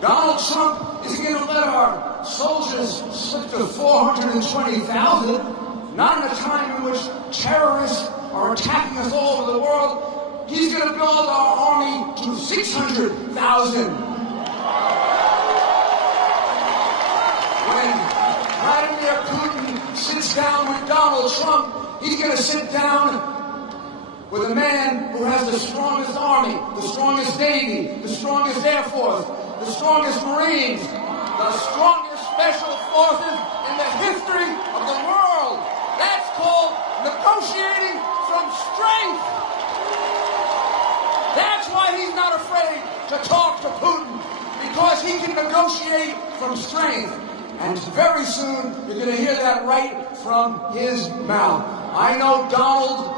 Donald Trump is going to let our soldiers slip to 420,000, not in a time in which terrorists are attacking us all over the world. He's going to build our army to 600,000. When Vladimir Putin sits down with Donald Trump, he's going to sit down with a man who has the strongest army, the strongest Navy, the strongest Air Force, the strongest Marines, the strongest Special Forces in the history of the world. That's called negotiating from strength. That's why he's not afraid to talk to Putin, because he can negotiate from strength. And very soon, you're going to hear that right from his mouth. I know Donald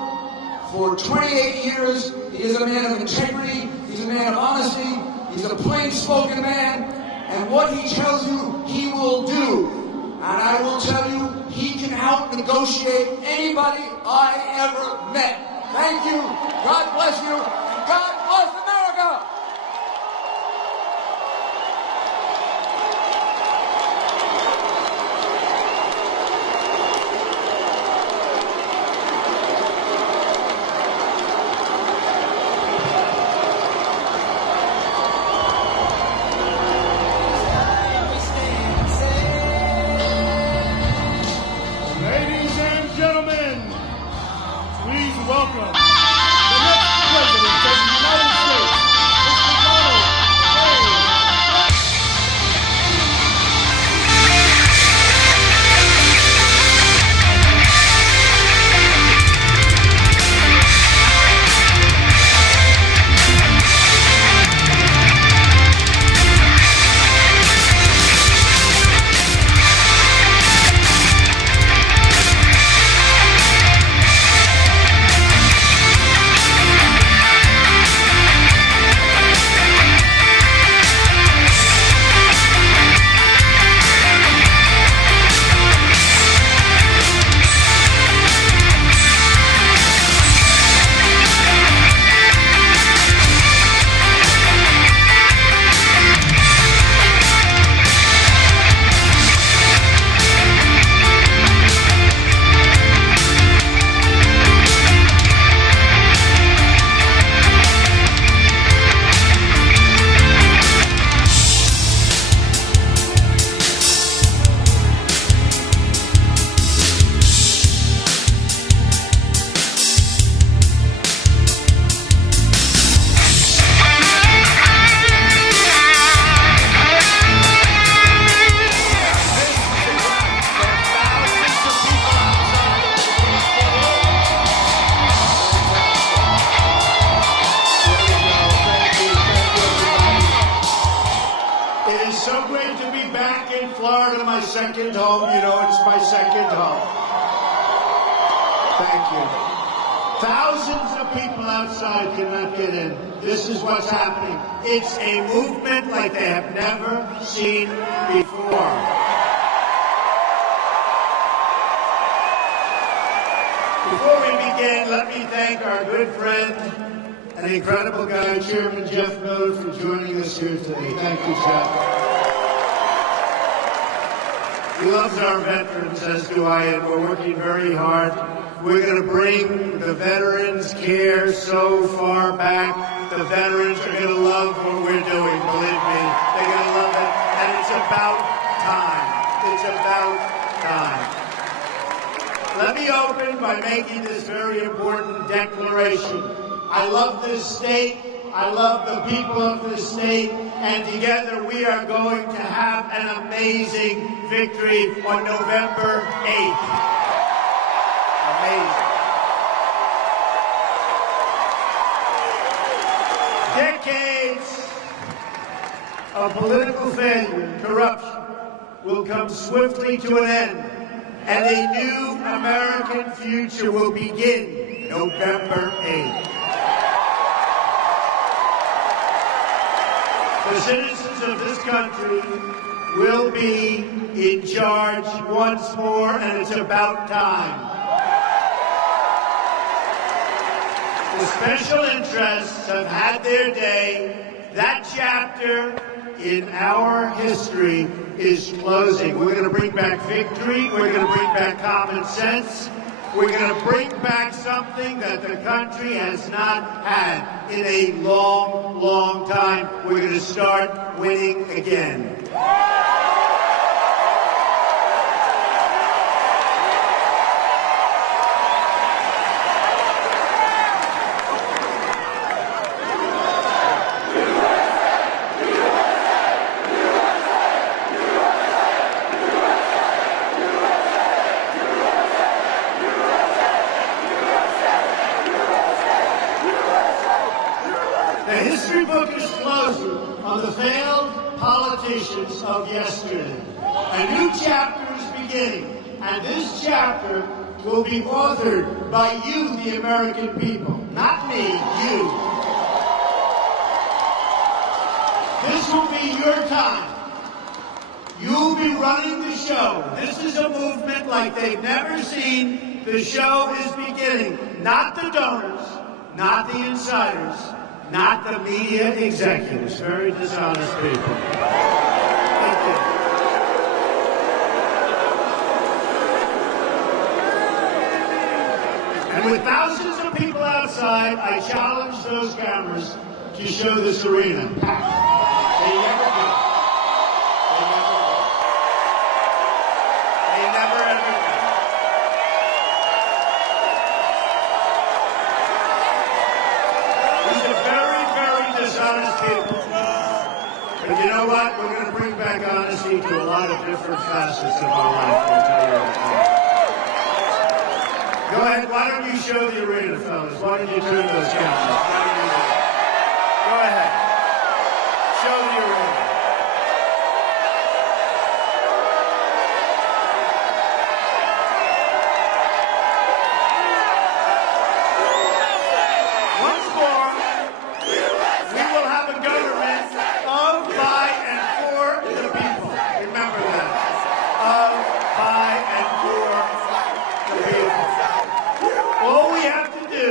for 28 years. He is a man of integrity. He's a man of honesty. He's a plain-spoken man. And what he tells you, he will do. And I will tell you, he can out-negotiate anybody I ever met. Thank you. God bless you. God bless America. Welcome, the next President of the United States, Mr. Donald J. Florida, my second home. You know, it's my second home. Thank you. Thousands of people outside cannot get in. This is what's happening. It's a movement like they have never seen before. Before we begin, let me thank our good friend and incredible guy, Chairman Jeff Miller, for joining us here today. Thank you, Jeff. He loves our veterans, as do I, and we're working very hard. We're going to bring the veterans' care so far back. The veterans are going to love what we're doing, believe me. They're going to love it, and it's about time. It's about time. Let me open by making this very important declaration. I love this state. I love the people of this state, and together we are going to have an amazing victory on November 8th. Amazing. Decades of political failure and corruption will come swiftly to an end, and a new American future will begin November 8th. The citizens of this country will be in charge once more, and it's about time. The special interests have had their day. That chapter in our history is closing. We're going to bring back victory. We're going to bring back common sense. We're going to bring back something that the country has not had in a long, long time. We're going to start winning again. The history book is closing on the failed politicians of yesterday. A new chapter is beginning, and this chapter will be authored by you, the American people. Not me, you. This will be your time. You'll be running the show. This is a movement like they've never seen. The show is beginning. Not the donors, not the insiders, not the media executives. Very dishonest people. Thank you. And with thousands of people outside, I challenge those cameras to show this arena packed. They never do. They never ever do. These are very, very dishonest people. But you know what? We're going to bring back honesty to a lot of different facets of our life. I'll tell you right now. Go ahead. Why don't you show the arena, fellas? Why don't you turn those cameras? Why don't you do it? Go ahead. Show the arena. Once more, we will have a government of, by, and for the people. Remember that. Of, by, and for the people. All we have to do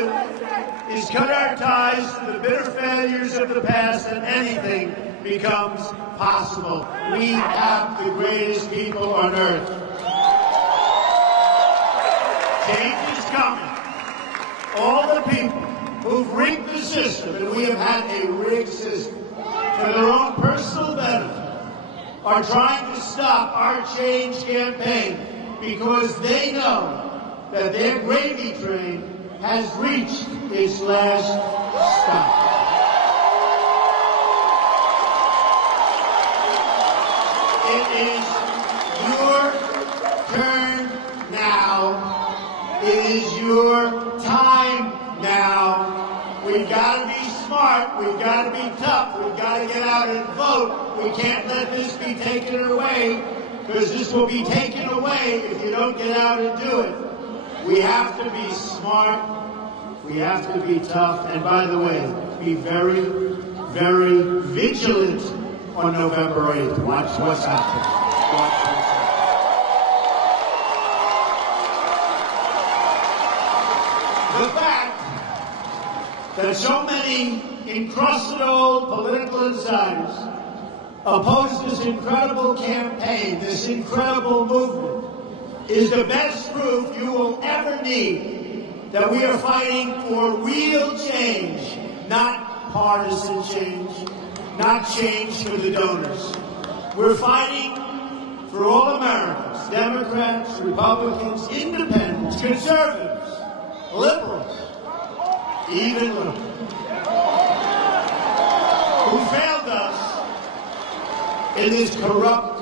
is cut our ties to the bitter failures of the past, and anything becomes possible. We have the greatest people on earth. Change is coming. All the people who've rigged the system, and we have had a rigged system, for their own personal benefit, are trying to stop our change campaign because they know that their gravy train has reached its last stop. It is your turn now. It is your time now. We've got to be smart. We've got to be tough. We've got to get out and vote. We can't let this be taken away, because this will be taken away if you don't get out and do it. We have to be smart. We have to be tough. And by the way, be very, very vigilant on November 8th. Watch what's happening. Watch what's happening. The fact that so many encrusted old political insiders oppose this incredible campaign, this incredible movement, is the best proof you will ever need that we are fighting for real change, not partisan change, not change for the donors. We're fighting for all Americans, Democrats, Republicans, independents, conservatives, liberals, even liberals, who failed us in this corrupt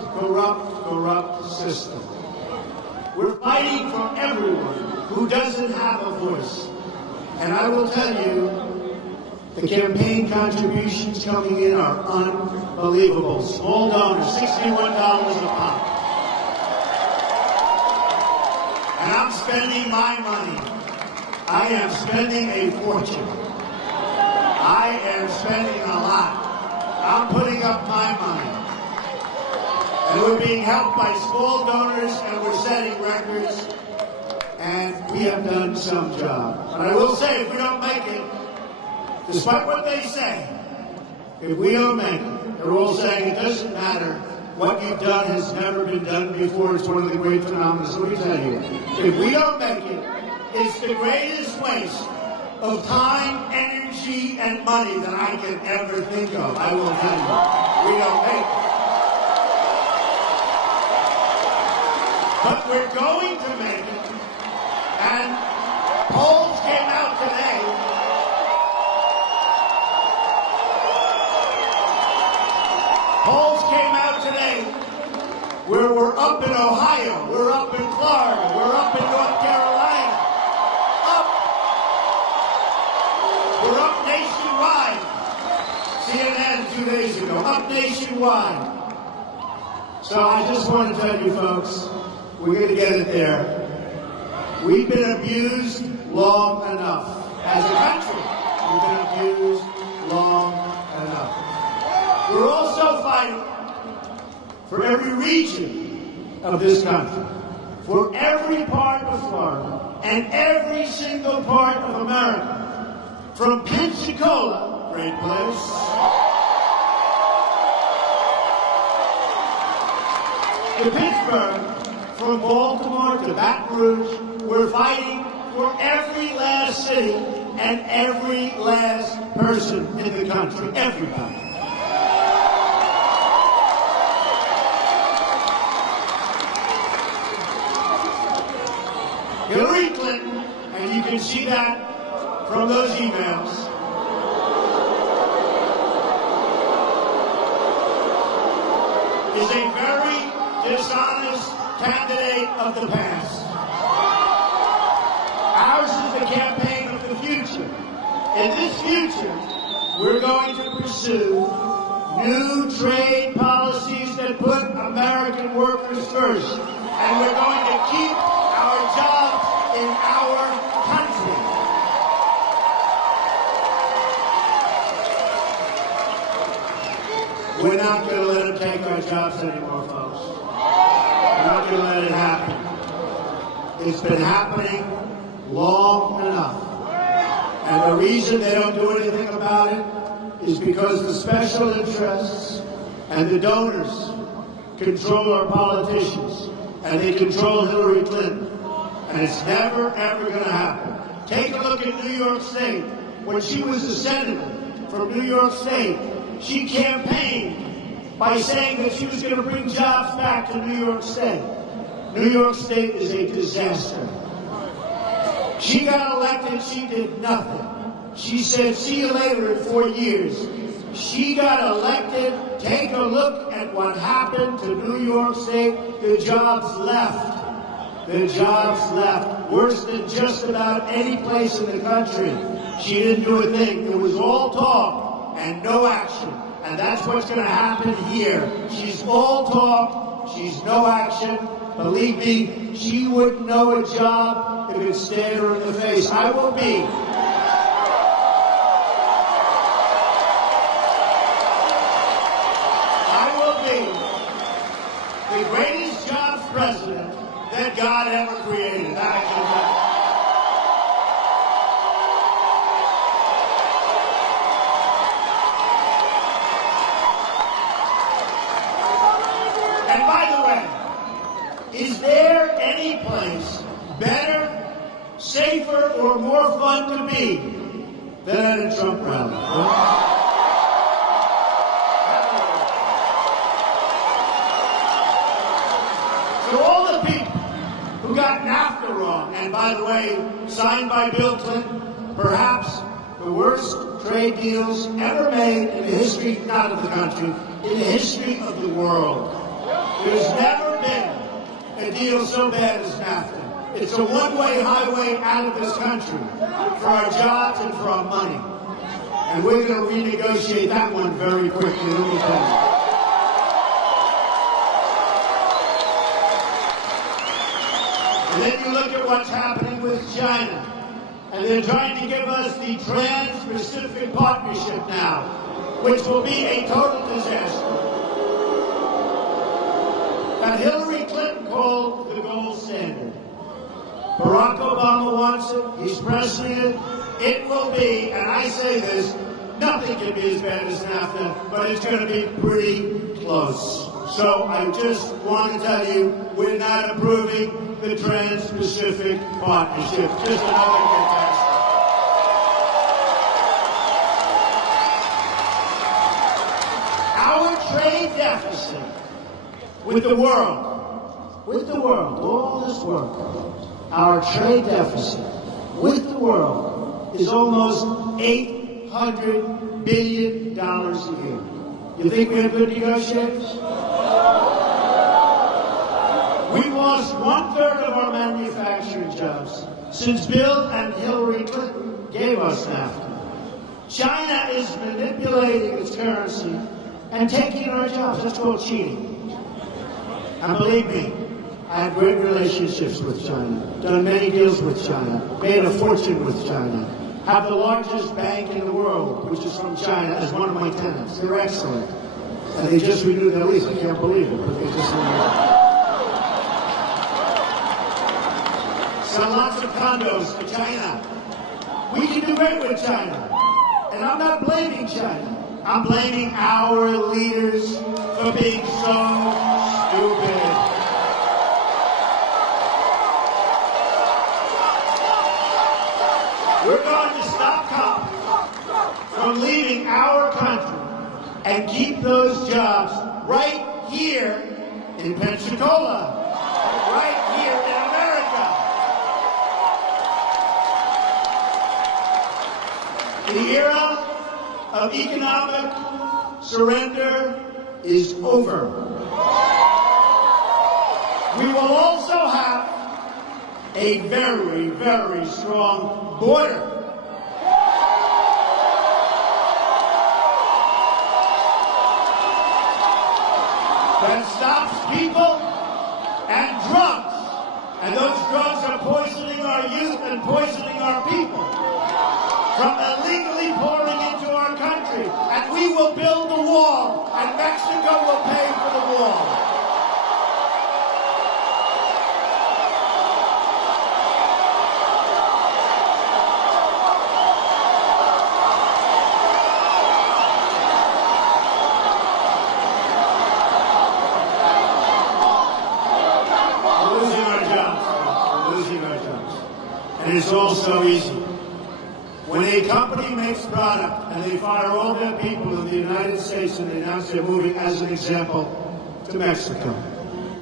system. We're fighting for everyone who doesn't have a voice. And I will tell you, the campaign contributions coming in are unbelievable. Small donors, $61 a pop. And I'm spending my money. I am spending a fortune. I am spending a lot. I'm putting up my money. And we're being helped by small donors, and we're setting records, and we have done some job. But I will say, if we don't make it, despite what they say, if we don't make it, they're all saying it doesn't matter. What you've done has never been done before. It's one of the great phenomena. So let me tell you, if we don't make it, it's the greatest waste of time, energy, and money that I can ever think of. I will tell you, we don't make it. But we're going to make it. And polls came out today. Polls came out today where we're up in Ohio, we're up in Florida, we're up in North Carolina. We're up nationwide. CNN 2 days ago, up nationwide. So I just want to tell you folks, we're going to get it there. We've been abused long enough. As a country, we've been abused long enough. We're also fighting for every region of this country, for every part of Florida, and every single part of America. From Pensacola, great place, to Pittsburgh, from Baltimore to Baton Rouge, we're fighting for every last city and every last person in the country, everybody. Hillary Clinton, and you can see that from those emails, is a very dishonest candidate of the past. Ours is the campaign of the future. In this future, we're going to pursue new trade policies that put American workers first. And we're going to keep our jobs in our country. We're not going to let them take our jobs anymore, folks. We're not going to let it happen. It's been happening long enough. And the reason they don't do anything about it is because the special interests and the donors control our politicians. And they control Hillary Clinton. And it's never, ever going to happen. Take a look at New York State. When she was a senator from New York State, she campaigned by saying that she was going to bring jobs back to New York State. New York State is a disaster. She got elected, she did nothing. She said, see you later in 4 years. She got elected. Take a look at what happened to New York State. The jobs left. The jobs left. Worse than just about any place in the country. She didn't do a thing. It was all talk and no action. And that's what's going to happen here. She's all talk. She's no action. Believe me, she wouldn't know a job if it stared her in the face. I will be the greatest jobs president that God ever created. And by the way, is there any place better, safer, or more fun to be than at a Trump rally? To all the people who got NAFTA wrong, and by the way, signed by Bill Clinton, perhaps the worst trade deals ever made in the history, not of the country, in the history of the world. There's never been a deal so bad as NAFTA. It's a one-way highway out of this country for our jobs and for our money. And we're going to renegotiate that one very quickly, let me tell you. And then you look at what's happening with China. And they're trying to give us the Trans-Pacific Partnership now, which will be a total disaster. That Hillary Clinton called the gold standard. Barack Obama wants it. He's pressing it. It will be, and I say this, nothing can be as bad as NAFTA, but it's going to be pretty close. So I just want to tell you, we're not approving the Trans-Pacific Partnership. Just another catastrophe. Our trade deficit with the world, all this world, our trade deficit with the world is almost $800 billion a year. You think we have good negotiators? We lost 1/3 of our manufacturing jobs since Bill and Hillary Clinton gave us NAFTA. China is manipulating its currency and taking our jobs. That's called cheating. And believe me, I have great relationships with China, done many deals with China, made a fortune with China, have the largest bank in the world, which is from China, as one of my tenants. They're excellent. And they just renewed their lease. I can't believe it, but they just renewed it. Sell lots of condos to China. We can do great with China. And I'm not blaming China. I'm blaming our leaders for being so stupid. We're going to stop companies from leaving our country and keep those jobs right here in Pensacola, right here in America. The era of economic surrender is over. We will also have a very, very strong border. That stops people and drugs. And those drugs are poisoning our youth and poisoning our people from illegally pouring into our country. And we will build the wall, and Mexico will pay for the wall. And it's all so easy. When a company makes product and they fire all their people in the United States and they announce they're moving, as an example, to Mexico,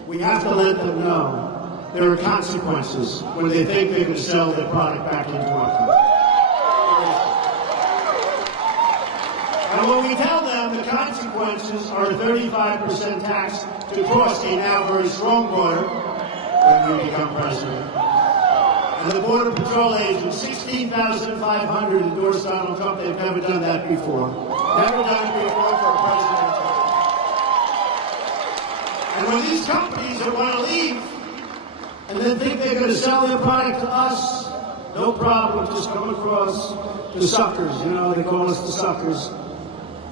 we have to let them know there are consequences when they think they're going to sell their product back into our country. And when we tell them the consequences are a 35% tax to cross a now very strong border when we become president, and the Border Patrol agents, 16,500, endorsed Donald Trump. They've never done that before. Never done it before for a president. And when these companies that want to leave and then think they're going to sell their product to us, no problem, just come across the suckers. You know, they call us the suckers.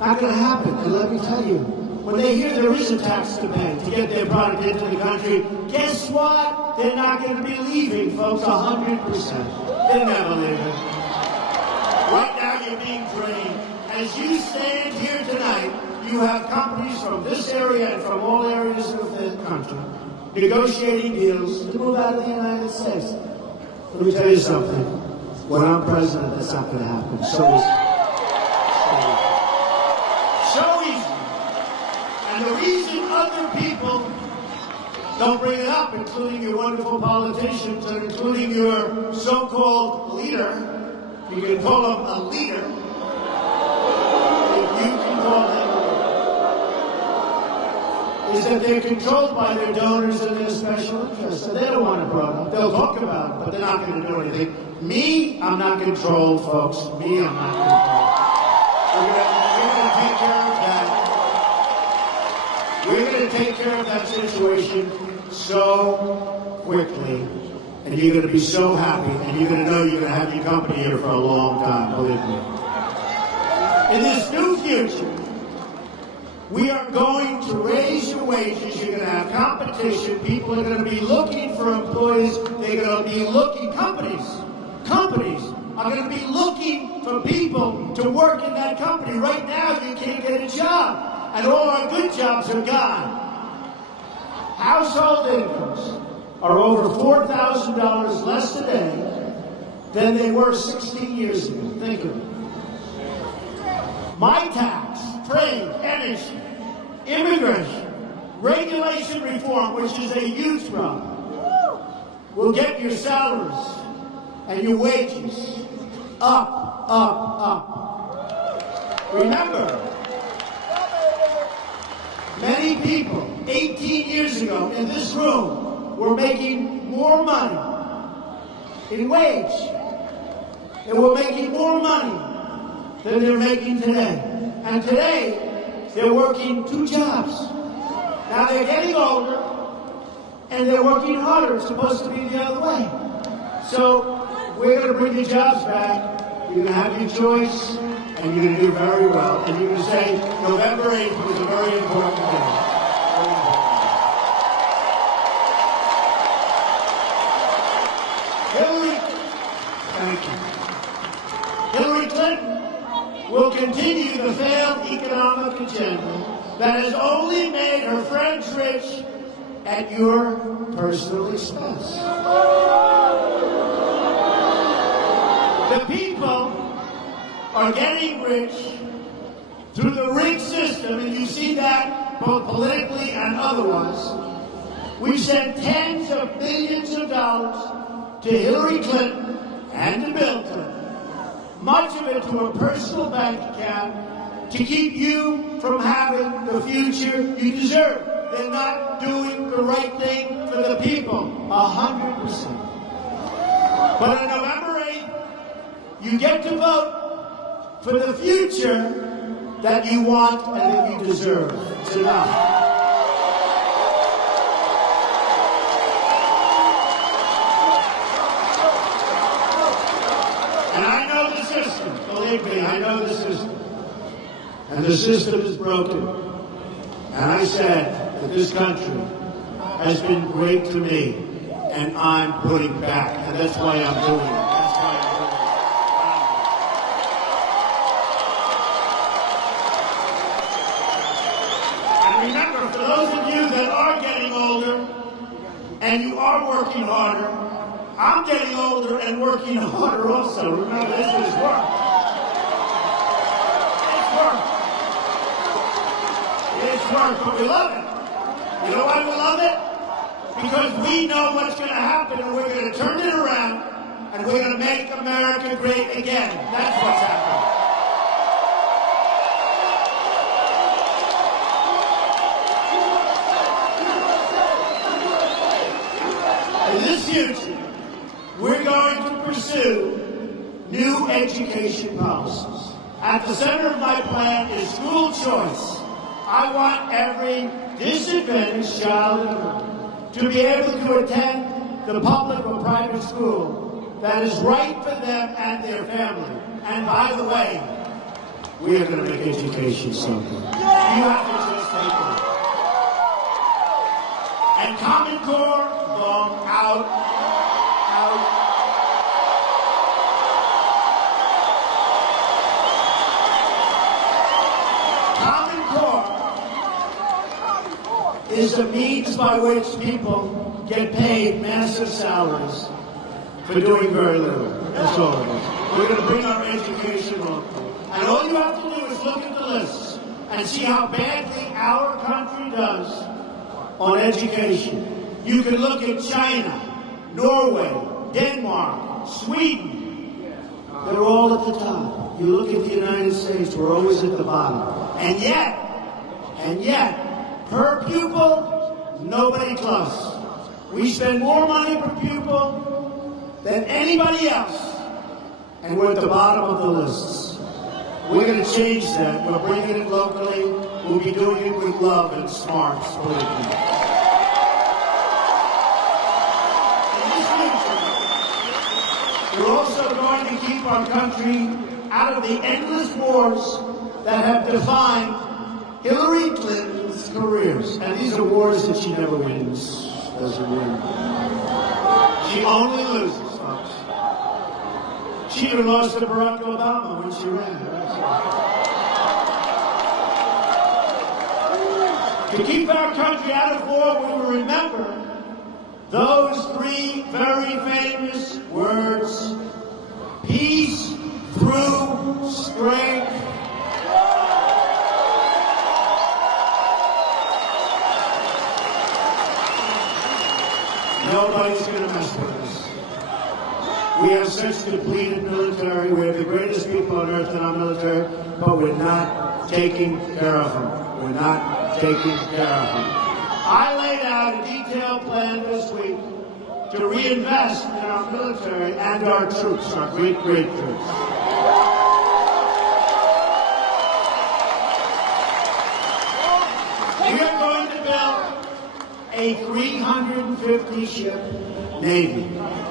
Not going to happen. And let me tell you, when they hear there is a tax to pay to get their product into the country, guess what? They're not going to be leaving, folks, 100%. They're never leaving. Right now, you're being drained. As you stand here tonight, you have companies from this area and from all areas of the country negotiating deals to move out of the United States. Let me tell you something. When I'm president, that's not going to happen. So easy. And the reason other people don't bring it up, including your wonderful politicians and including your so-called leader, you can call him a leader, if you can call him, is that they're controlled by their donors and their special interests. And they don't want it brought up. They'll talk about it, but they're not going to do anything. Me, I'm not controlled, folks. Me, I'm not controlled. We're going to take care of that. We're going to take care of that situation so quickly, and you're going to be so happy, and you're going to know you're going to have your company here for a long time, believe me. In this new future, we are going to raise your wages. You're going to have competition. People are going to be looking for employees. They're going to be looking, companies are going to be looking for people to work in that company. Right now, you can't get a job, and all our good jobs are gone. Household incomes are over $4,000 less today than they were 16 years ago. Think of it. My tax, trade, energy, immigration, regulation reform, which is a huge problem, will get your salaries and your wages up, up, up. Remember, many people 18 years ago in this room were making more money in wage. They were making more money than they're making today. And today, they're working 2 jobs. Now they're getting older, and they're working harder. It's supposed to be the other way. So we're going to bring the jobs back. You're going to have your choice, and you're going to do very well. And you're going to say November 8th was a very important day. Hillary Clinton will continue the failed economic agenda that has only made her friends rich at your personal expense. The people are getting rich through the rigged system, and you see that both politically and otherwise. We've sent tens of millions of dollars to Hillary Clinton and to Bill Clinton, much of it to a personal bank account to keep you from having the future you deserve. They're not doing the right thing for the people, 100%. But on November 8th, you get to vote for the future that you want and that you deserve. It's enough. And I know the system. Believe me, I know the system. And the system is broken. And I said that this country has been great to me, and I'm putting back. And that's why I'm doing it. That's why I'm doing it. And remember, for those of you that are getting older, and you are working harder, I'm getting older and working harder also. Remember, this is work. It's work. It's work, but we love it. You know why we love it? Because we know what's going to happen, and we're going to turn it around, and we're going to make America great again. That's what's happening. In this future, we're going to pursue new education policies. At the center of my plan is school choice. I want every disadvantaged child in America to be able to attend the public or private school that is right for them and their family. And by the way, we are going to make education something. You have to just take it. And Common Core, long out. Common Core is a means by which people get paid massive salaries for doing very little. That's all it is. We're going to bring our education local. And all you have to do is look at the lists and see how badly our country does on education. You can look at China, Norway, Denmark, Sweden. They're all at the top. You look at the United States, we're always at the bottom. And yet, per pupil, nobody close. We spend more money per pupil than anybody else, and we're at the bottom of the lists. We're going to change that. We're bringing it locally. We'll be doing it with love and smarts politically. In this future, we're also going to keep our country out of the endless wars that have defined Hillary Clinton's careers. And these are wars that she never wins. Doesn't win. She only loses, folks. She She even lost to Barack Obama when she ran. To keep our country out of war, we will remember those three very famous words: peace through strength. Nobody's going to mess with us. We have such depleted military. We have the greatest people on earth in our military, but we're not taking care of them. We're not taking care of them. I laid out a detailed plan this week to reinvest in our military and our troops, our great, great troops. We are going to build a 350-ship Navy.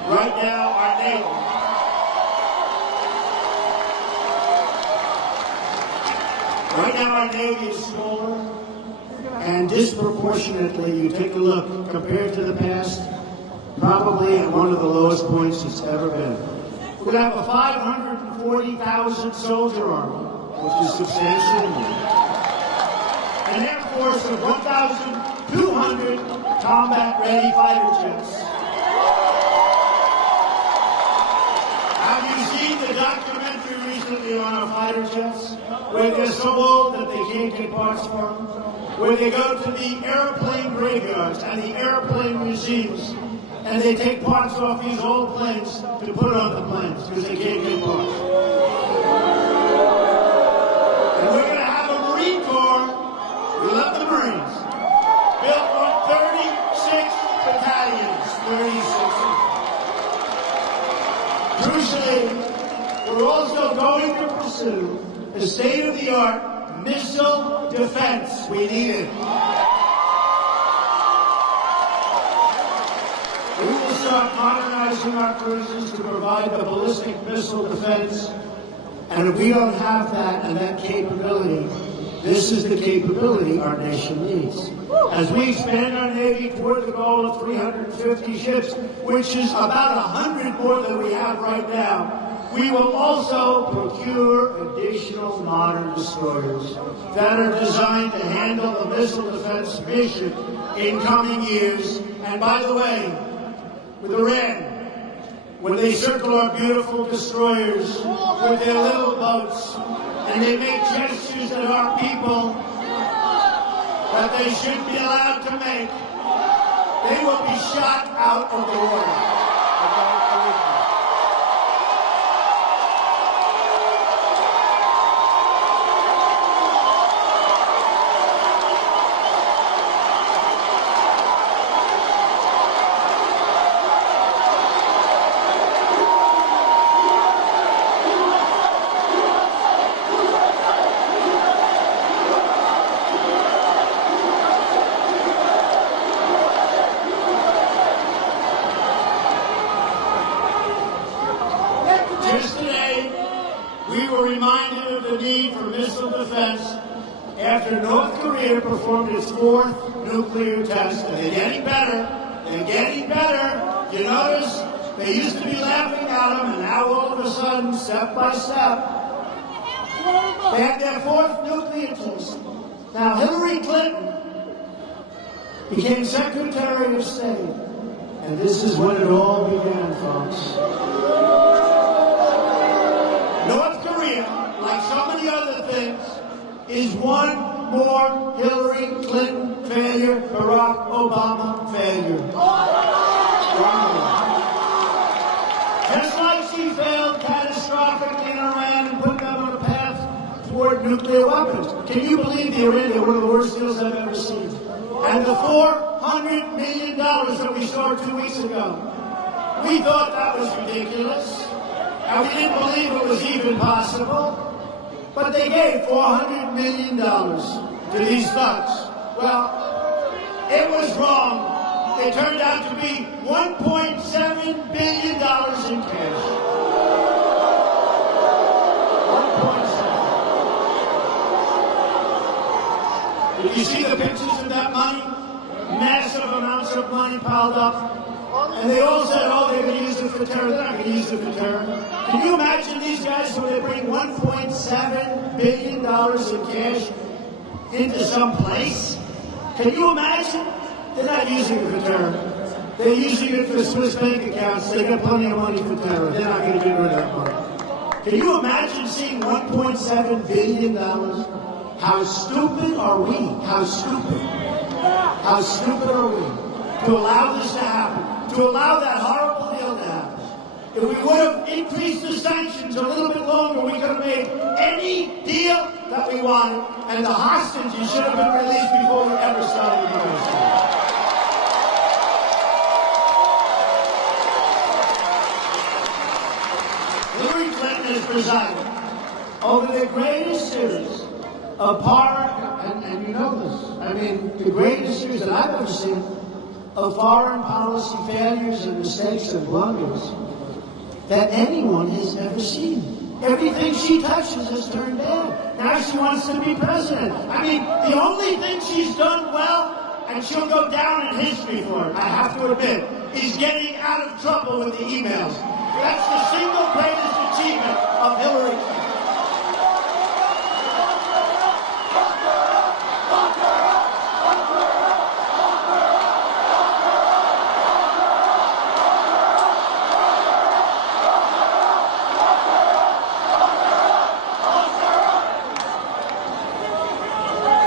Right now, our Navy. Right now, our Navy is smaller, and disproportionately, you take a look, compared to the past, probably at one of the lowest points it's ever been. We're going to have a 540,000 soldier army, which is substantially more. An Air Force of 1,200 combat-ready fighter jets. Have you seen the documentary recently on our fighter jets? Where they're so old that they can't get parts for them? Where they go to the airplane graveyards and the airplane museums, and they take parts off these old planes to put on the planes because they can't get parts. And we're going to have a Marine Corps. We love the Marines. Built on 36 battalions. 36. Crucially, we're also going to pursue the state-of-the-art missile defense. We need it. We will start modernizing our cruisers to provide the ballistic missile defense. And if we don't have that and that capability, this is the capability our nation needs. As we expand our Navy toward the goal of 350 ships, which is about 100 more than we have right now, we will also procure additional modern destroyers that are designed to handle the missile defense mission in coming years. And by the way, with Iran, when they circle our beautiful destroyers with their little boats, and they make gestures at our people that they shouldn't be allowed to make, they will be shot out of the water. Just today, we were reminded of the need for missile defense after North Korea performed its fourth nuclear test. And they're getting better. They're getting better. You notice they used to be laughing at them, and now all of a sudden, step by step, they had their fourth nuclear test. Now, Hillary Clinton became Secretary of State. And this is when it all began, folks. North Korea, like so many other things, is one more Hillary Clinton failure, Barack Obama failure. Just like she failed catastrophically in Iran and put them on a path toward nuclear weapons. Can you believe the Iranian, one of the worst deals I've ever seen? And the $400 million that we saw 2 weeks ago, we thought that was ridiculous. And we didn't believe it was even possible. But they gave $400 million to these thugs. Well, it was wrong. It turned out to be $1.7 billion in cash. 1.7. Did you see the pictures of that money? Massive amounts of money piled up. And they all said, oh, they're going to use it for terror. They're not going to use it for terror. Can you imagine these guys when they bring $1.7 billion in cash into some place? Can you imagine? They're not using it for terror. They're using it for Swiss bank accounts. They got plenty of money for terror. They're not going to get rid of that money. Can you imagine seeing $1.7 billion? How stupid are we? How stupid? How stupid are we to allow this to happen? To allow that horrible deal to happen? If we would have increased the sanctions a little bit longer, we could have made any deal that we wanted, and the hostages should have been released before we ever started negotiating. Hillary Clinton has presided over the greatest series of foreign, and you know this, I mean, the greatest series that I've ever seen of foreign policy failures and mistakes and blunders that anyone has ever seen. Everything she touches has turned bad. Now she wants to be president. I mean, the only thing she's done well, and she'll go down in history for it, I have to admit, is getting out of trouble with the emails. That's the single greatest achievement of Hillary Clinton.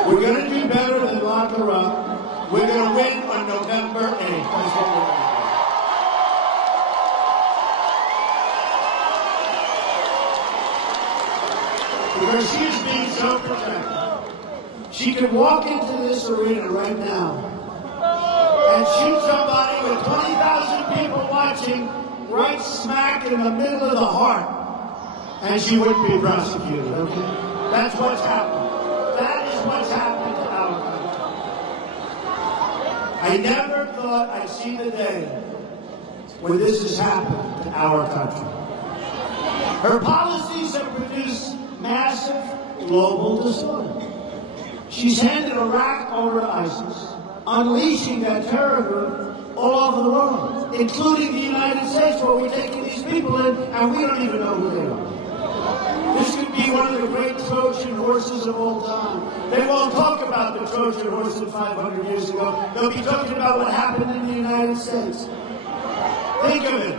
We're going to do better than lock her up. We're going to win on November 8th. That's what we're going to do. Because she is being so protected. She could walk into this arena right now and shoot somebody with 20,000 people watching right smack in the middle of the heart, and she wouldn't be prosecuted, okay? That's what's happened. That is what's happened to our country. I never thought I'd see the day when this has happened to our country. Her policies have produced massive global disorder. She's handed Iraq over to ISIS, unleashing that terror group all over the world, including the United States, where we're taking these people in, and we don't even know who they are. This could be one of the great Trojan horses of all time. They won't talk about the Trojan horse of 500 years ago. They'll be talking about what happened in the United States. Think of it.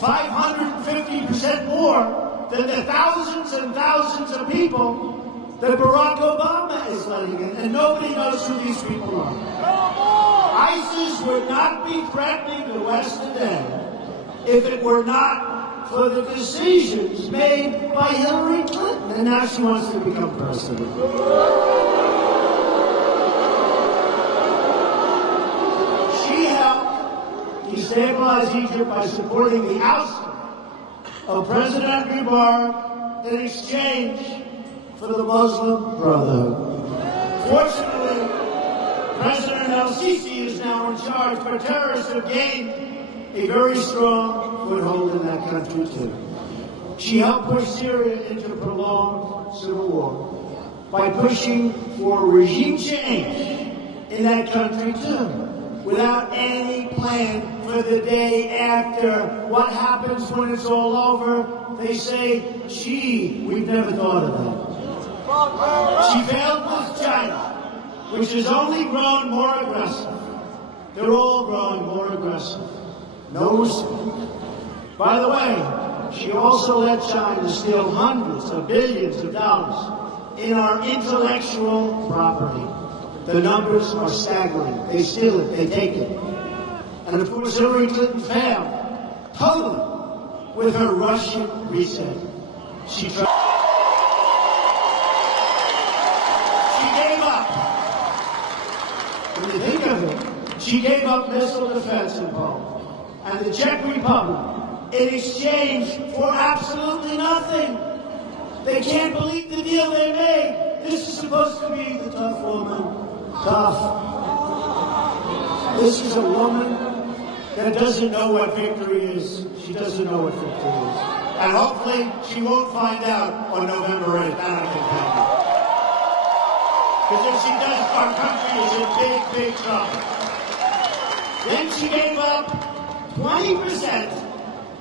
550% more than the thousands and thousands of people that Barack Obama is letting in. And nobody knows who these people are. ISIS would not be threatening the West today if it were not for the decisions made by Hillary Clinton, and now she wants to become president. She helped destabilize Egypt by supporting the ousting of President Mubarak in exchange for the Muslim Brotherhood. Fortunately, President El-Sisi is now in charge, but terrorists have gained a very strong foothold in that country, too. She helped push Syria into prolonged civil war by pushing for regime change in that country, too, without any plan for the day after. What happens when it's all over? They say, gee, we've never thought of that. She failed with China, which has only grown more aggressive. They're all growing more aggressive. No respect. By the way, she also let China steal hundreds of billions of dollars in our intellectual property. The numbers are staggering. They steal it. They take it. And of course, Hillary Clinton failed totally with her Russian reset. She gave up. When you think of it, she gave up missile defense in Poland and the Czech Republic in exchange for absolutely nothing. They can't believe the deal they made. This is supposed to be the tough woman. Tough. This is a woman that doesn't know what victory is. She doesn't know what victory is. And hopefully she won't find out on November 8th. That I can tell you. Because if she does, our country is in big, big trouble. Then she gave up 20%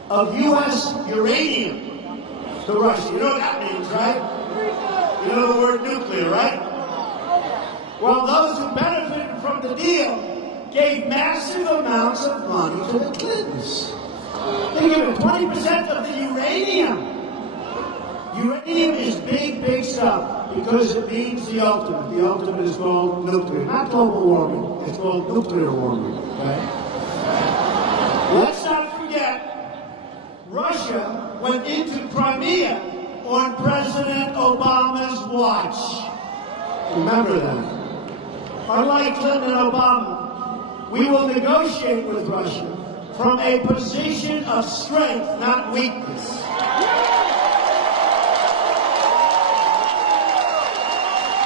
of U.S. uranium to Russia. You know what that means, right? You know the word nuclear, right? Well, those who benefited from the deal gave massive amounts of money to the Clintons. They gave 20% of the uranium. Uranium is big, big stuff because it means the ultimate. The ultimate is called nuclear. Not global warming. It's called nuclear warming. Okay? Let's not forget, Russia went into Crimea on President Obama's watch. Remember that. Unlike Clinton and Obama, we will negotiate with Russia from a position of strength, not weakness.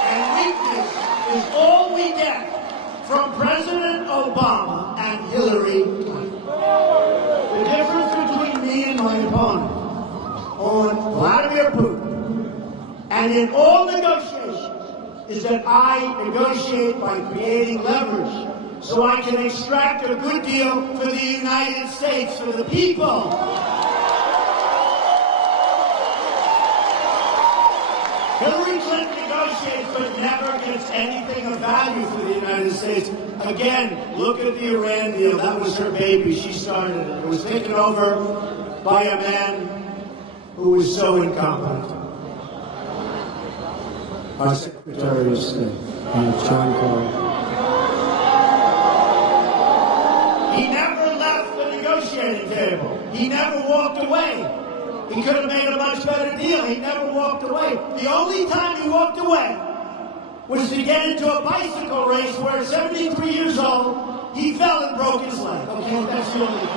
And weakness is all we get from President Obama and Hillary Clinton. The difference between me and my opponent on Vladimir Putin and in all negotiations is that I negotiate by creating leverage so I can extract a good deal for the United States, for the people. Hillary Clinton negotiates but never gets anything of value for the United States. Again, look at the Iran deal. That was her baby. She started it. It was taken over by a man who was so incompetent. Our Secretary of State, John Kerry. He never left the negotiating table. He never walked away. He could have made a much better deal. He never walked away. The only time he walked away was to get into a bicycle race where at 73 years old, he fell and broke his leg. Okay, that's the only thing.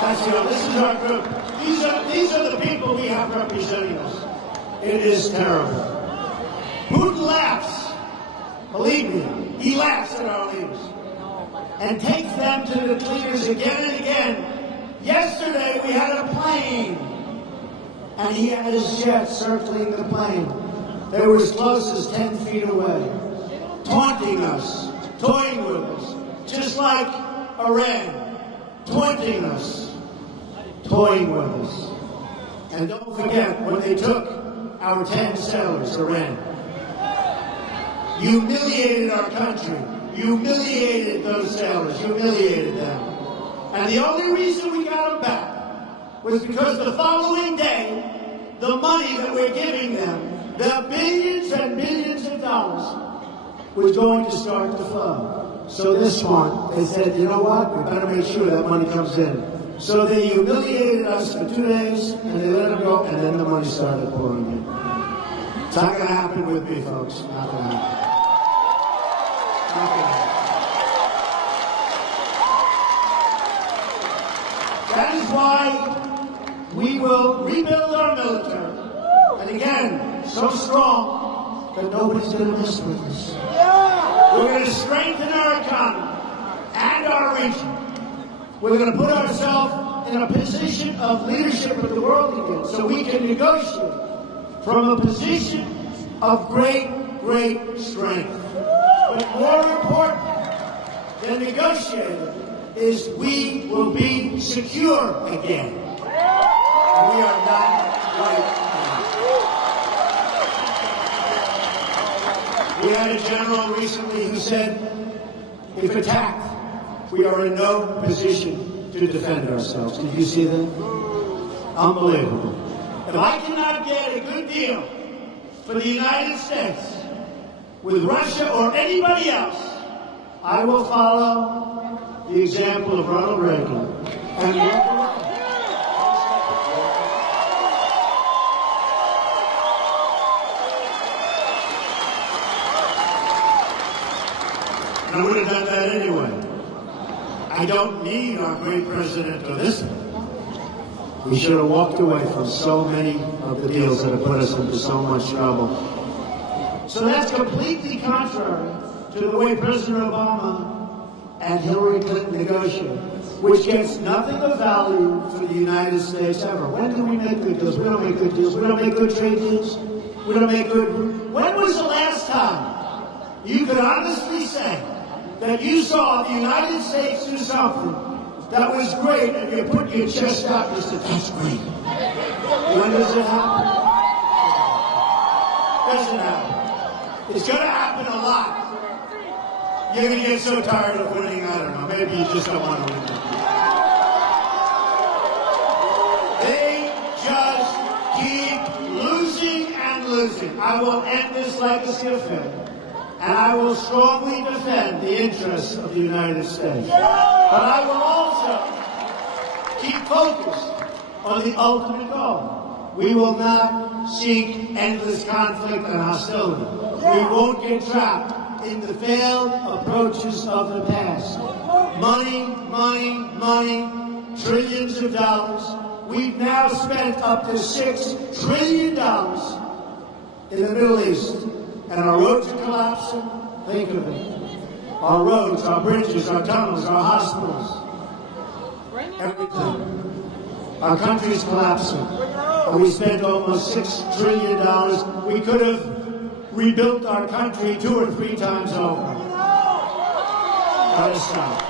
That's the only. This is our group. These are the people we have representing us. It is terrible. Putin laughs. Believe me, he laughs at our leaders and takes them to the leaders again and again. Yesterday we had a plane, and he had his jet circling the plane. They were as close as 10 feet away, taunting us, toying with us, just like Iran, taunting us, toying with us. And don't forget, when they took our 10 sailors, Iran, humiliated our country, humiliated those sailors, humiliated them. And the only reason we got them back was because the following day, the money that we're giving them, the billions and billions of dollars, was going to start to flow. So they're smart. They said, you know what? We better make sure that money comes in. So they humiliated us for 2 days, and they let them go, and then the money started pouring in. It's not going to happen with me, folks. Not going to happen. Not going to happen. That is why we will rebuild our military. And again, so strong that nobody's going to mess with us. We're going to strengthen our economy and our region. We're going to put ourselves in a position of leadership of the world again so we can negotiate from a position of great, great strength. But more important than negotiating is we will be secure again. And we are not right now. We had a general recently who said, if attacked, we are in no position to defend ourselves. Did you see that? Unbelievable. If I cannot get a good deal for the United States with Russia or anybody else, I will follow the example of Ronald Reagan and walk away. I would have done that anyway. I don't need our great president to listen. We should have walked away from so many of the deals that have put us into so much trouble. So that's completely contrary to the way President Obama and Hillary Clinton negotiated, which gets nothing of value for the United States ever. When do we make good deals? We don't make good deals. We don't make good trade deals. We don't make good... When was the last time you could honestly say that you saw the United States do something that was great, and you put your chest out and you said, that's great. When does it happen? Doesn't happen. It's going to happen a lot. You're going to get so tired of winning, I don't know. Maybe you just don't want to win. They just keep losing and losing. I will end this legacy affair, and I will strongly defend the interests of the United States. But I will also keep focused on the ultimate goal. We will not seek endless conflict and hostility. We won't get trapped in the failed approaches of the past. Money, money, money, trillions of dollars. We've now spent up to $6 trillion in the Middle East, and our roads are collapsing. Think of it. Our roads, our bridges, our tunnels, our hospitals, everything. Our country is collapsing, and we spent almost $6 trillion. We could have rebuilt our country 2 or 3 times over. Gotta stop.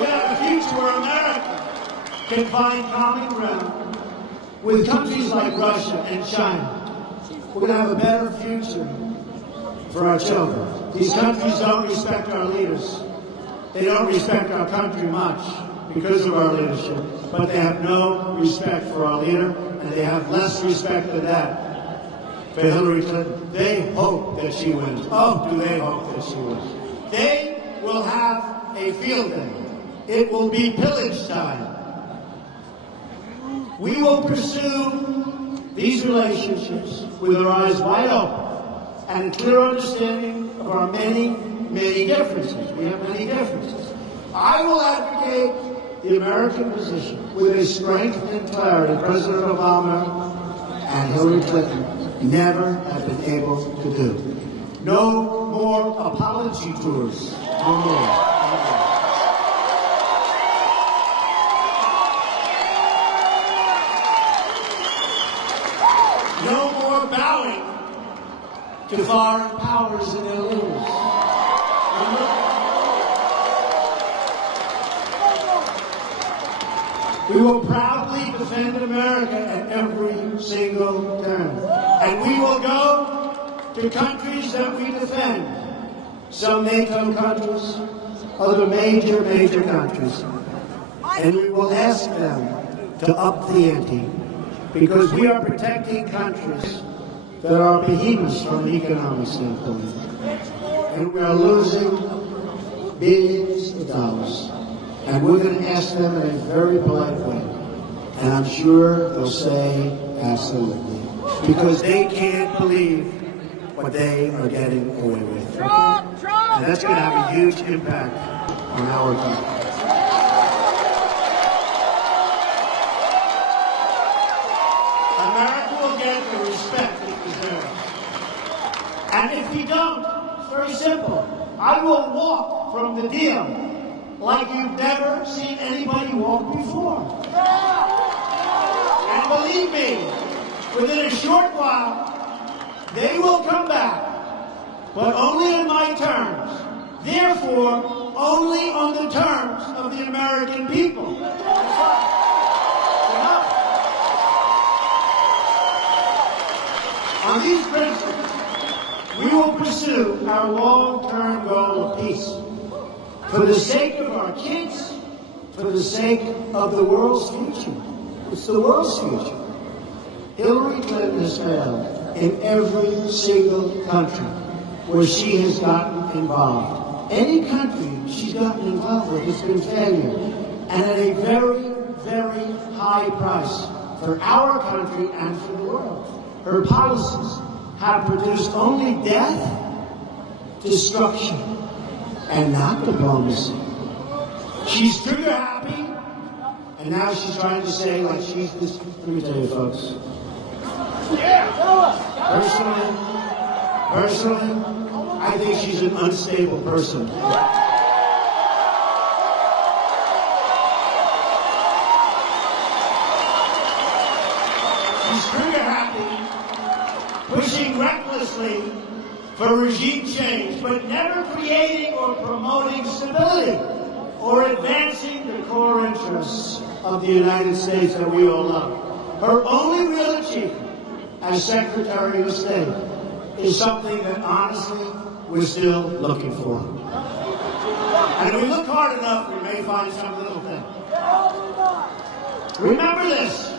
We have a future where America can find common ground with countries like Russia and China. We're going to have a better future for our children. These countries don't respect our leaders. They don't respect our country much because of our leadership, but they have no respect for our leader, and they have less respect than that for Hillary Clinton. They hope that she wins. Oh, do they hope that she wins. They will have a field day. It will be pillage time. We will pursue these relationships with our eyes wide open and a clear understanding of our many, many differences. We have many differences. I will advocate the American position with a strength and clarity President Obama and Hillary Clinton never have been able to do. No more apology tours. No more. No more bowing to foreign powers and their leaders. We will proudly defend America at every single turn. And we will go to countries that we defend. Some NATO countries, other major countries. And we will ask them to up the ante, because we are protecting countries that are behemoths from an economic standpoint. And we are losing billions of dollars. And we're going to ask them in a very polite way. And I'm sure they'll say absolutely. Because they can't believe what they are getting away with. Okay? And that's going to have a huge impact on our country. America will get the respect it deserves. And if you don't, it's very simple. I will walk from the deal like you've never seen anybody walk before. And believe me, within a short while, they will come back, but only on my terms. Therefore, only on the terms of the American people. Enough. On these principles, we will pursue our long-term goal of peace. For the sake of our kids, for the sake of the world's future. It's the world's future. Hillary Clinton has failed in every single country where she has gotten involved. Any country she's gotten involved with has been failure. And at a very, very high price for our country and for the world. Her policies have produced only death, destruction, and not diplomacy. She's trigger happy, and now she's trying to say like she's this. Let me tell you, folks. Personally, I think she's an unstable person. She's trigger happy, pushing recklessly for regime change, but never creating or promoting stability or advancing the core interests of the United States that we all love. Her only real achievement as Secretary of State is something that honestly we're still looking for. And if we look hard enough, we may find some little thing. Remember this.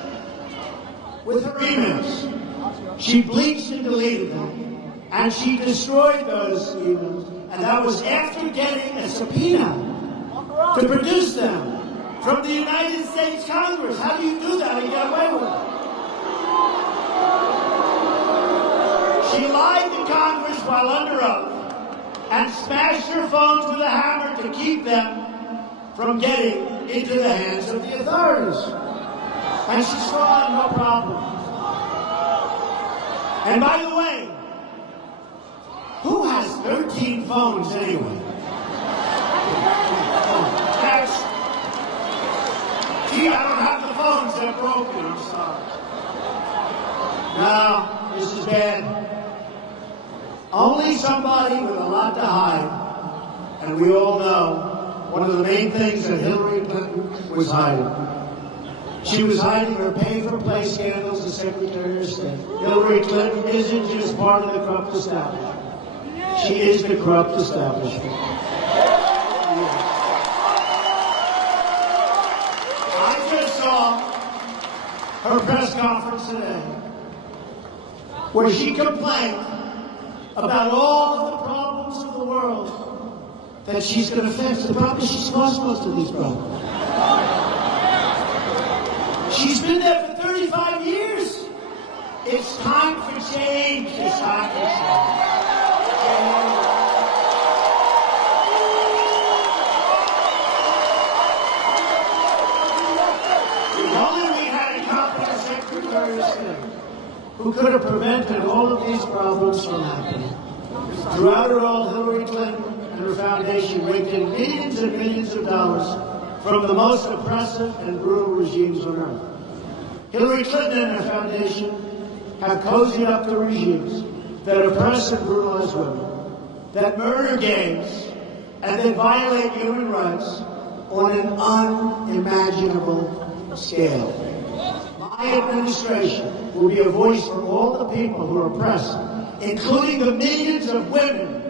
With her emails, she bleached and deleted them, and she destroyed those emails, and that was after getting a subpoena to produce them from the United States Congress. How do you do that and get away with it? She lied to Congress while under oath and smashed her phones with a hammer to keep them from getting into the hands of the authorities. And she saw no problem. And by the way, who has 13 phones anyway? That's... Gee, I don't have the phones, they're broken, I'm sorry. No, this is bad. Only somebody with a lot to hide, and we all know one of the main things that Hillary Clinton was hiding. She was hiding her pay-for-play scandals as Secretary of State. Hillary Clinton isn't just part of the corrupt establishment. She is the corrupt establishment. I just saw her press conference today where she complained about all of the problems of the world that she's going to fix. The problem is she's caused most of these problems. She's been there for 35 years. It's time for change. It's time for change. If only we had a competent Secretary of State who could have prevented all of these problems from happening. Throughout it all, Hillary Clinton and her foundation raked in millions and millions of dollars from the most oppressive and brutal regimes on earth. Hillary Clinton and her foundation have cozied up the regimes that oppress and brutalize women, that murder gays, and that violate human rights on an unimaginable scale. My administration will be a voice for all the people who are oppressed, including the millions of women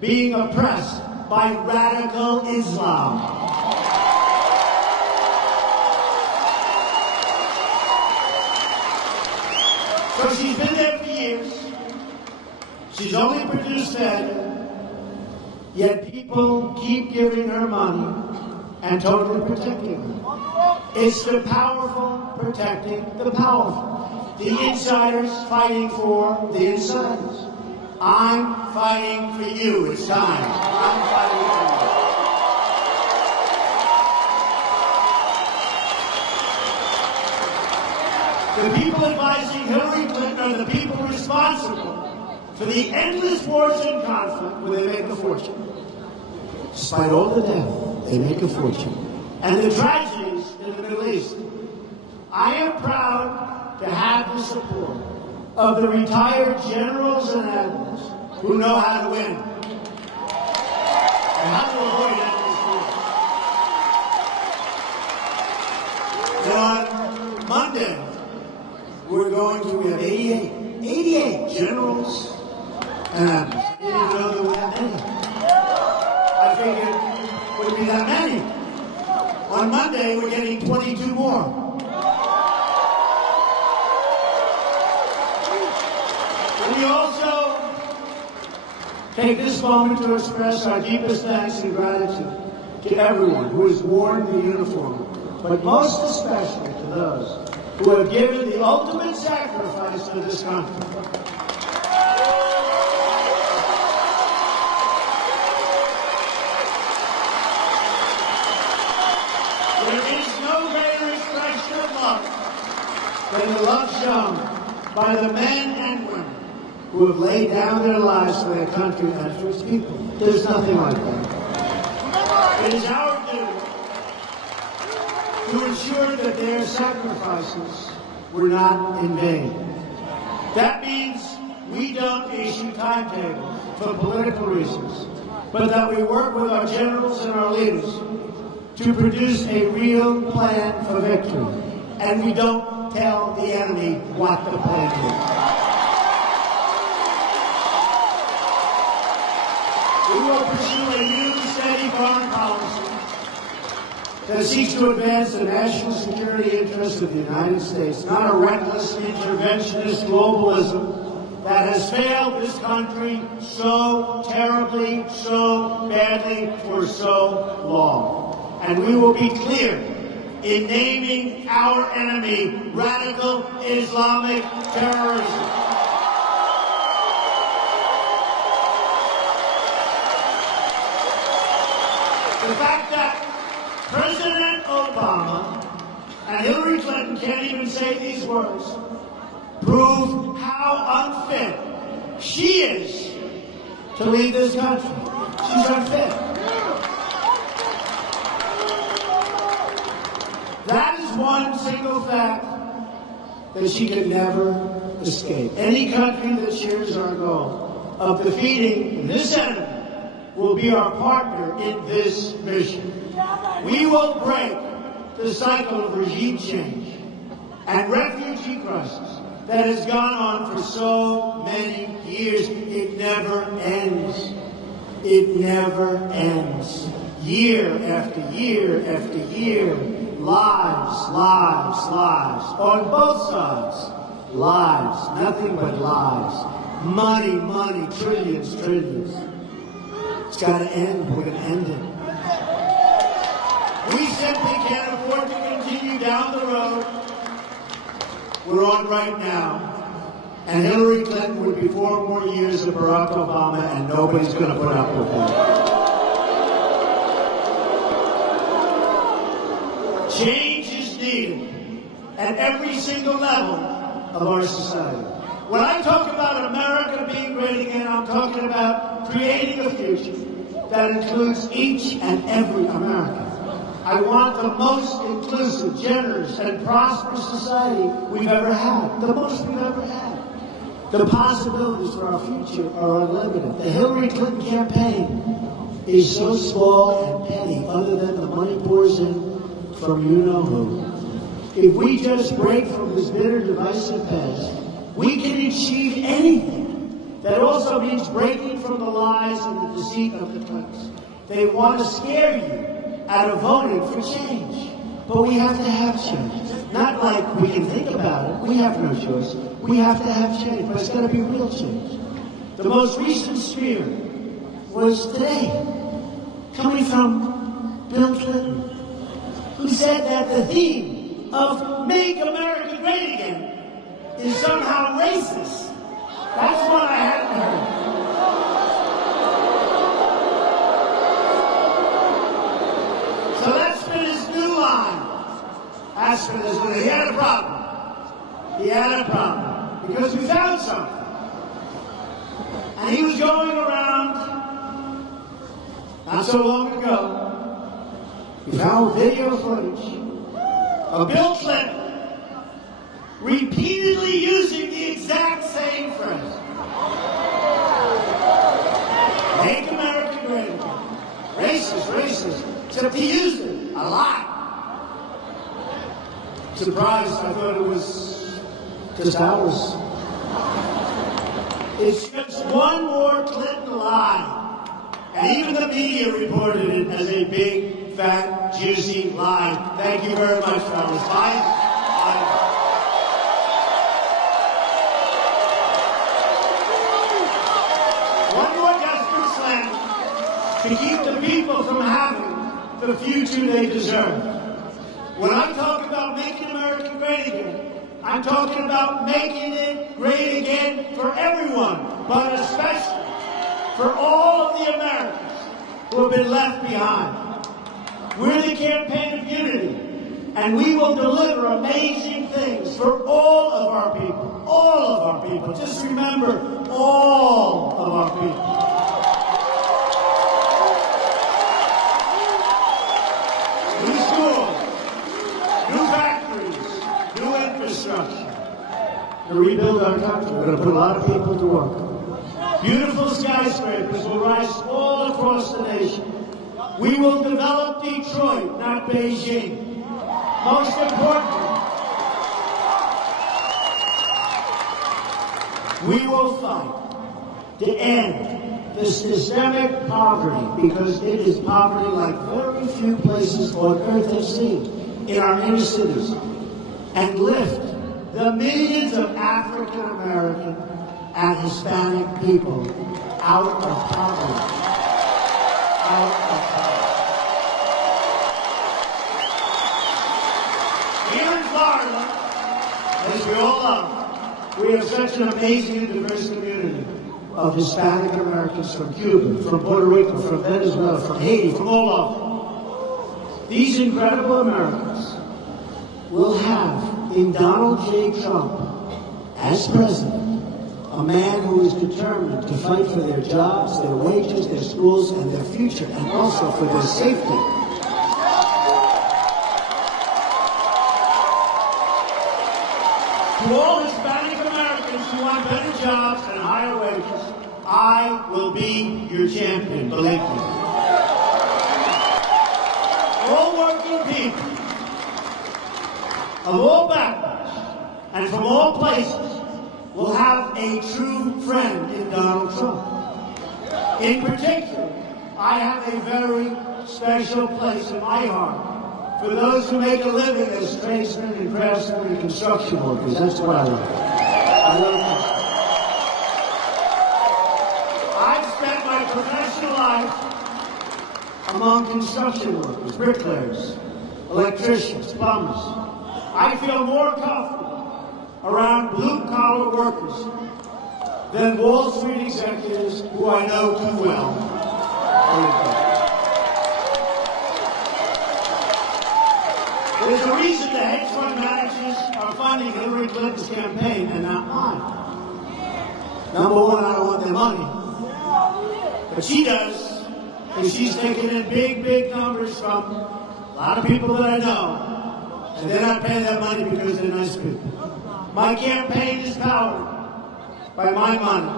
being oppressed by radical Islam. So she's been there for years. She's only produced failure, yet people keep giving her money and totally protecting her. It's the powerful protecting the powerful. The insiders fighting for the insiders. I'm fighting for you. It's time. I'm fighting for you. The people advising Hillary Clinton are the people responsible for the endless wars and conflict where they make a fortune. Despite all the death, they make a fortune. And the tragedies in the Middle East. I am proud to have the support of the retired generals and admirals who know how to win and how to avoid endless wars. On Monday, we have 88 generals and admirals. I didn't know there were that many. I figured it wouldn't be that many. On Monday, we're getting 22 more. We also take this moment to express our deepest thanks and gratitude to everyone who has worn the uniform, but most especially to those who have given the ultimate sacrifice to this country. There is no greater expression of love than the love shown by the men and women who have laid down their lives for their country and for its people. There's nothing like that. It is our duty to ensure that their sacrifices were not in vain. That means we don't issue timetables for political reasons. but that we work with our generals and our leaders to produce a real plan for victory. And we don't tell the enemy what the plan is. We will pursue a new, steady foreign policy that seeks to advance the national security interests of the United States, not a reckless interventionist globalism that has failed this country so terribly, so badly, for so long. And we will be clear in naming our enemy radical Islamic terrorism. The fact that President Obama and Hillary Clinton can't even say these words prove how unfit she is to lead this country. She's unfit. That is one single fact that she could never escape. Any country that shares our goal of defeating this enemy will be our partner in this mission. We will break the cycle of regime change and refugee crisis that has gone on for so many years. It never ends. It never ends. Year after year after year, lives, lives, lives. On both sides, lives, nothing but lives. Money, money, trillions, trillions. It's got to end. We're going to end it. We simply can't afford to continue down the road we're on right now. And Hillary Clinton would be 4 more years of Barack Obama, and nobody's going to put up with that. Change is needed at every single level of our society. When I talk about America being great again, I'm talking about creating a future that includes each and every American. I want the most inclusive, generous, and prosperous society we've ever had. The most we've ever had. The possibilities for our future are unlimited. The Hillary Clinton campaign is so small and petty, other than the money pours in from you-know-who. If we just break from this bitter, divisive past, we can achieve anything. That also means breaking from the lies and the deceit of the Clintons. They want to scare you out of voting for change. But we have to have change. Not like we can think about it. We have no choice. We have to have change, but it's got to be real change. The most recent smear was today, coming from Bill Clinton, who said that the theme of Make America Great Again is somehow racist. That's what I hadn't heard. So that's been his new line. That's been his new. He had a problem. He had a problem. Because we found something. And he was going around, not so long ago, he found video footage of Bill Clinton repeatedly using the exact same phrase. Make America great again. Racist, racist. Except he used it a lot. Surprised, I thought it was just ours. It's just one more Clinton lie. And even the media reported it as a big, fat, juicy lie. Thank you very much, fellas. Bye. To keep the people from having the future they deserve. When I talk about making America great again, I'm talking about making it great again for everyone, but especially for all of the Americans who have been left behind. We're the campaign of unity, and we will deliver amazing things for all of our people. All of our people. Just remember, all of our people. To rebuild our country. We're going to put a lot of people to work. Beautiful skyscrapers will rise all across across the nation. We will develop Detroit, not Beijing. Most importantly, we will fight to end the systemic poverty, because it is poverty like very few places on earth have seen in our inner cities, and lift the millions of African American and Hispanic people out of poverty. Out of poverty. Here in Florida, as we all know, we have such an amazing and diverse community of Hispanic Americans from Cuba, from Puerto Rico, from Venezuela, from Haiti, from all over. These incredible Americans will have in Donald J. Trump as president a man who is determined to fight for their jobs, their wages, their schools, and their future, and also for their safety. To all Hispanic Americans who want better jobs and higher wages, I will be your champion, believe me. All working people of all backgrounds and from all places will have a true friend in Donald Trump. In particular, I have a very special place in my heart for those who make a living as tradesmen and craftsmen and construction workers. That's what I love. I love that. I've spent my professional life among construction workers, bricklayers, electricians, plumbers. I feel more comfortable around blue-collar workers than Wall Street executives who I know too well. There's a reason the hedge fund managers are funding Hillary Clinton's campaign and not mine. Number one, I don't want their money. But she does, and she's taking in big, big numbers from a lot of people that I know, and they're not paying that money because they're nice people. My campaign is powered by my money,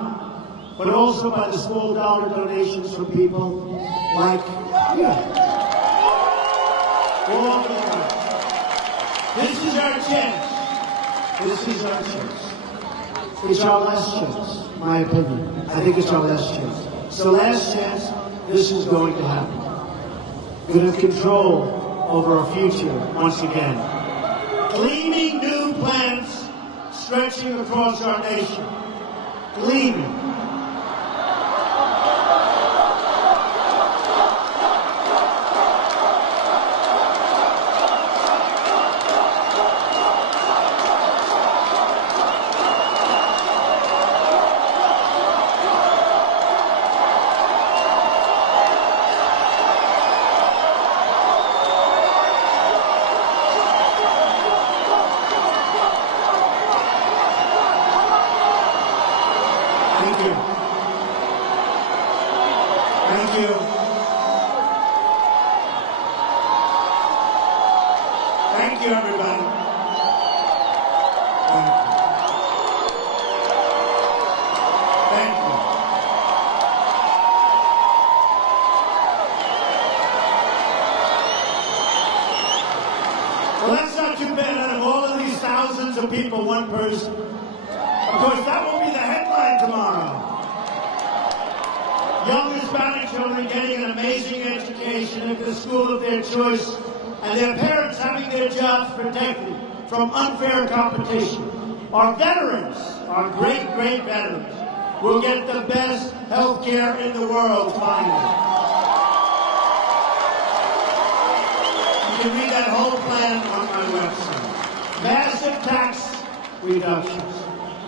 but also by the small dollar donations from people like you. All over the world. This is our chance. This is our chance. It's our last chance, my opinion. I think it's our last chance. It's the last chance this is going to happen. We're going to have control over our future once again. Gleaming new plans stretching across our nation. Gleaming. Thank you, everybody. Thank you. Well, that's not too bad. Out of all of these thousands of people, one person. Of course, that will be the headline tomorrow. Young Hispanic children getting an amazing education at the school of their choice, and their parents having their jobs protected from unfair competition. Our veterans, our great, great veterans, will get the best health care in the world, finally. You can read that whole plan on my website. Massive tax reductions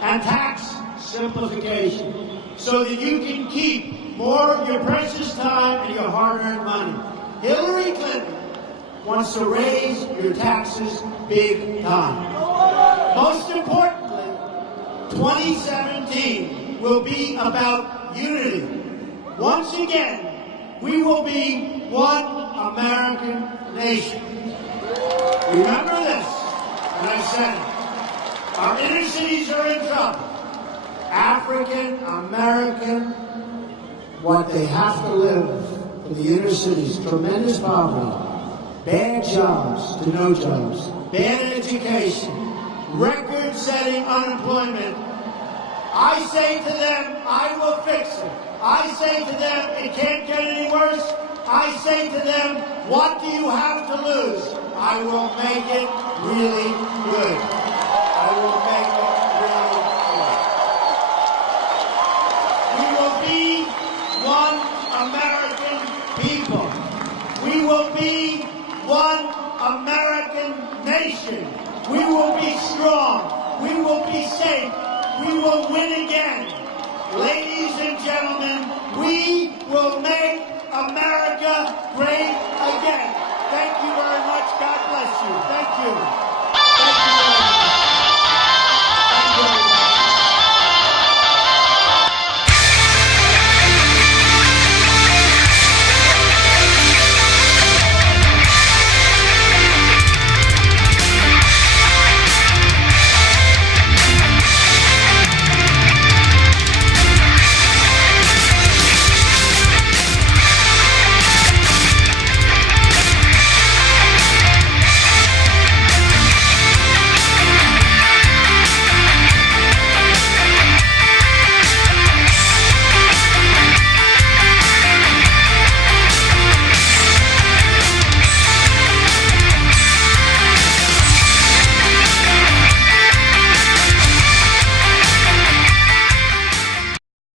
and tax simplification so that you can keep more of your precious time and your hard-earned money. Hillary Clinton wants to raise your taxes big time. Most importantly, 2017 will be about unity. Once again, we will be one American nation. Remember this, and I said it. Our inner cities are in trouble. African American what they have to live in the inner cities, tremendous poverty, bad jobs to no jobs, bad education, record-setting unemployment. I say to them, I will fix it. I say to them, it can't get any worse. I say to them, what do you have to lose? I will make it really good. I will make it really good. We will be one American people. We will be one American nation. We will be strong. We will be safe. We will win again. Ladies and gentlemen, we will make America great again. Thank you very much. God bless you. Thank you.